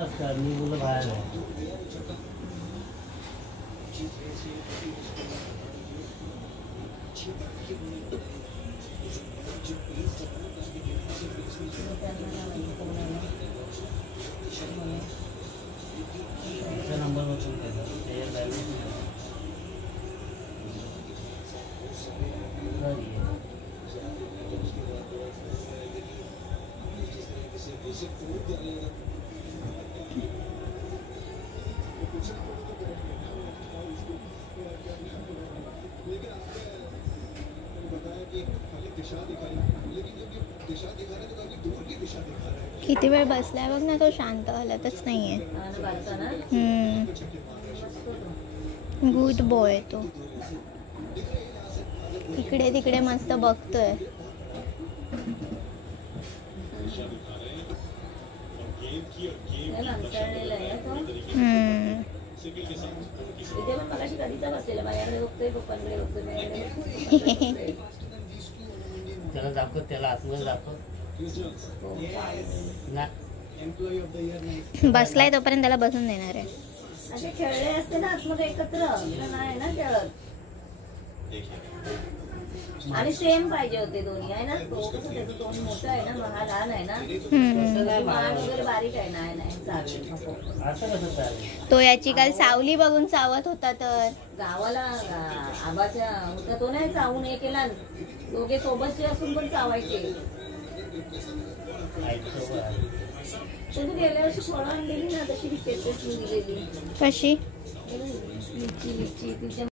मी बोल बाहेर आहे. नंबर बसून किती वेळ बसलाय बघ ना तो, शांत हलतच नाहीये. गुड बॉय तो, इकडे तिकडे मस्त बघतोय. त्याला दाखव, त्याला आतमध्ये दाखव. बसलाय तोपर्यंत त्याला बसून देणार आहे. असे खेळले असते ना आतमध्ये एकत्र, नाही ना खेळत. आणि सेम पाहिजे होते दोन्ही, आहे ना. तो कसं त्याचं तोंड मोठं आहे ना, हा लहान आहे ना, मान वगैरे बारीक आहे. नाही तो याची काल सावली बघून चावत होता. तर गावाला आबाच्या होता तो नाही चावून हे केला, दोघे सोबतचे असून पण चावायचे. तुम्ही गेल्या वर्षी फळं आणलेली ना, तशी दिलेली. कशी? लिची तिच्या